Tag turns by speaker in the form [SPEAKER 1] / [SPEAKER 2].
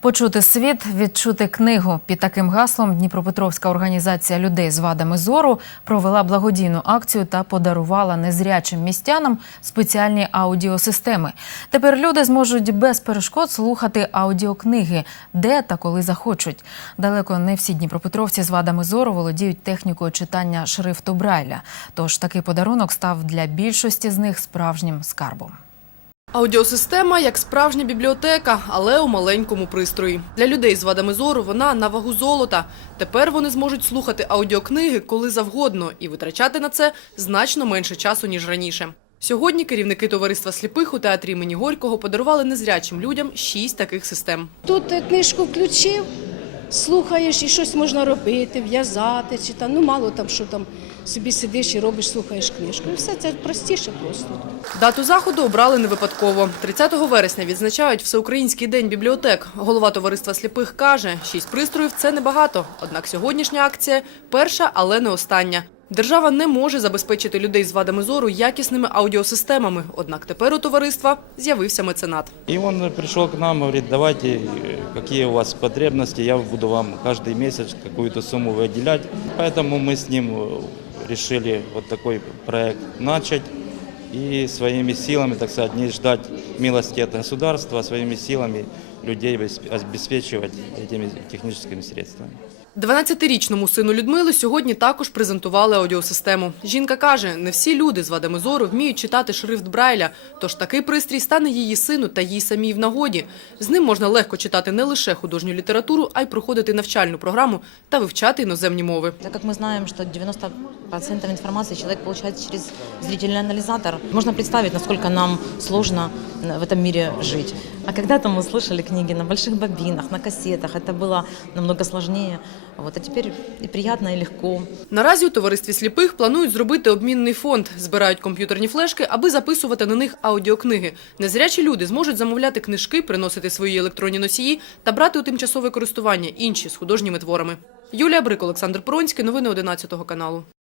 [SPEAKER 1] Почути світ, відчути книгу. Під таким гаслом Дніпропетровська організація людей з вадами зору провела благодійну акцію та подарувала незрячим містянам спеціальні аудіосистеми. Тепер люди зможуть без перешкод слухати аудіокниги, де та коли захочуть. Далеко не всі дніпропетровці з вадами зору володіють технікою читання шрифту Брайля. Тож такий подарунок став для більшості з них справжнім скарбом.
[SPEAKER 2] Аудіосистема як справжня бібліотека, але у маленькому пристрої. Для людей з вадами зору вона на вагу золота. Тепер вони зможуть слухати аудіокниги коли завгодно і витрачати на це значно менше часу, ніж раніше. Сьогодні керівники товариства сліпих у театрі імені Горького подарували незрячим людям шість таких систем.
[SPEAKER 3] Тут книжку включив, слухаєш і щось можна робити, в'язати чи там, ну мало там, що там собі сидиш і робиш, слухаєш книжку. І все це простіше просто.
[SPEAKER 2] Дату заходу обрали не випадково. 30 вересня відзначають Всеукраїнський день бібліотек. Голова товариства сліпих каже, шість пристроїв – це небагато. Однак сьогоднішня акція – перша, але не остання. Держава не може забезпечити людей з вадами зору якісними аудіосистемами. Однак тепер у товариства з'явився меценат.
[SPEAKER 4] И он пришел к нам, говорит, давайте, э, какие у вас потребности, я буду вам каждый месяц какую-то сумму выделять. Поэтому мы с ним э, решили вот такой проект начать и своими силами, так сказать, не ждать милости от государства, а своими силами людей обес- обеспечивать этими техническими средствами.
[SPEAKER 2] 12-річному сину Людмили сьогодні також презентували аудіосистему. Жінка каже, не всі люди з вадами зору вміють читати шрифт Брайля, тож такий пристрій стане її сину та їй самій в нагоді. З ним можна легко читати не лише художню літературу, а й проходити навчальну програму та вивчати іноземні мови.
[SPEAKER 5] Так как мы знаем, что 90% информации человек получает через зрительный анализатор, можно представить, насколько нам сложно э, в этом мире жить. А когда-то мы слышали книги на больших бобинах, на кассетах, это было намного сложнее. Вот, а теперь и приятно, и легко.
[SPEAKER 2] Наразі у товаристві сліпих планують зробити обмінний фонд. Збирають комп'ютерні флешки, аби записувати на них аудіокниги. Незрячі люди зможуть замовляти книжки, приносити свої електронні носії та брати у тимчасове користування інші з художніми творами. Юлія Брик, Олександр Пронський. Новини 11 каналу.